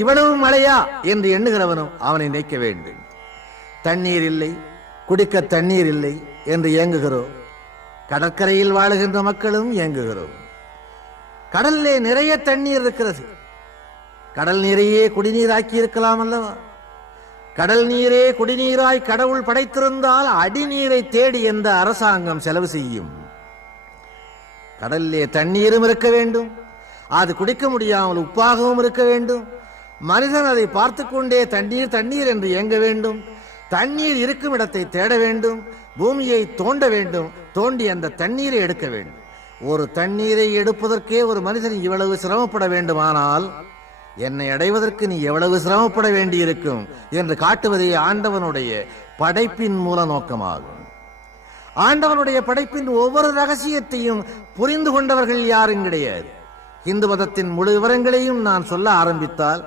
இவ்வளவு மழையா என்று எண்ணுகிறவனும் அவனை நினைக்க வேண்டும். தண்ணீர் இல்லை, குடிக்க தண்ணீர் இல்லை என்று ஏங்குகிறோம். கடற்கரையில் வாழுகின்ற மக்களும் ஏங்குகிறோம். கடல்லே நிறைய தண்ணீர் இருக்கிறது. கடல் நீரையே குடிநீராக்கி இருக்கலாம் அல்லவா? கடல் நீரே குடிநீராய் கடவுள் படைத்திருந்தால் அடிநீரை தேடி எந்த அரசாங்கம் செலவு செய்யும்? கடல்லே தண்ணீரும் இருக்க வேண்டும், அது குடிக்க முடியாமல் உப்பாகவும் இருக்க வேண்டும். மனிதன் அதை பார்த்து கொண்டே தண்ணீர் தண்ணீர் என்று ஏங்க வேண்டும். தண்ணீர் இருக்கும் இடத்தை தேட வேண்டும், பூமியை தோண்ட வேண்டும், தோண்டி அந்த தண்ணீரை எடுக்க வேண்டும். ஒரு தண்ணீரை எடுப்பதற்கே ஒரு மனிதன் இவ்வளவு சிரமப்பட வேண்டுமானால் என்னை அடைவதற்கு நீ எவ்வளவு சிரமப்பட வேண்டியிருக்கும் என்று காட்டுவதே ஆண்டவனுடைய படைப்பின் மூல நோக்கமாகும். ஆண்டவனுடைய படைப்பின் ஒவ்வொரு ரகசியத்தையும் புரிந்து கொண்டவர்கள் யாரும் கிடையாது. இந்து மதத்தின் முழு விவரங்களையும் நான் சொல்ல ஆரம்பித்தால்